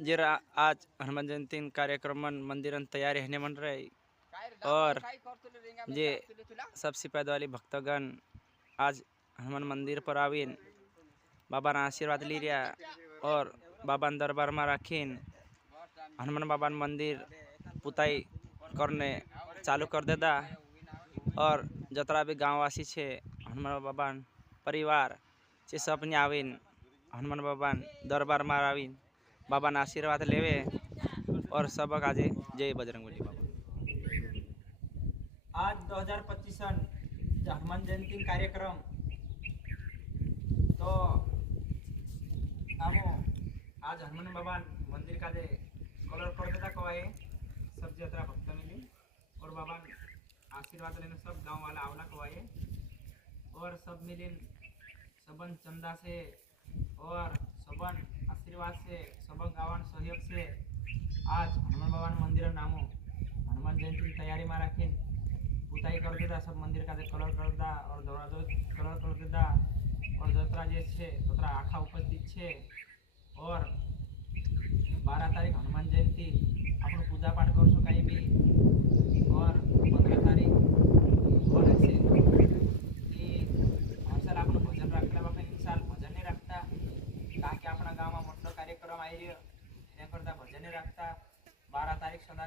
आज हनुमान जयंती कार्यक्रम मंदिर तैयारी होने मन रही और जे सब सिपाही वाली भक्तगण आज हनुमान मंदिर पर आवीन बाबा ना आशीर्वाद ली रिया और बाबा दरबार में राखीन हनुमान बाबा मंदिर पुताई करने चालू कर देता और जतरा भी गाँववासी छे हनुमान बाबा परिवार से सब ने आवीन हनुमान बाबा दरबार में आवीन बाबा ना आशीर्वाद लेवे और सबक आज जय बजरंगबली बाबा। आज 2025 हनुमान जयंती कार्यक्रम तो आमो आज हनुमान बाबा मंदिर का कलर कर देता कवाए सब जतरा भक्त मिली और बाबा आशीर्वाद लेने सब गांव वाला आवला कवाए और सब मिलिन सबन चंदा से और सबन आशीर्वाद से सबन गावन सहयोग से आज हनुमान बाबा मंदिर नामो हनुमान जयंती तैयारी में राखी पुताई कर देता सब मंदिर का कलर कर देता और दरवाजो कलर कर देता और जतरा जे छे ततरा आखा उपस्थित छे और 12 तारीख हनुमान जयंती अपन पूजा पाठ करशो कहीं भी और 15 तारीख और ऐसे कि हर साल अपन भजन रखला बापा इन साल भजन नहीं रखता ताकि अपना गाँव में मोटो कार्यक्रम आई रह्यो एना करता भजन नहीं रखता 12 तारीख सदा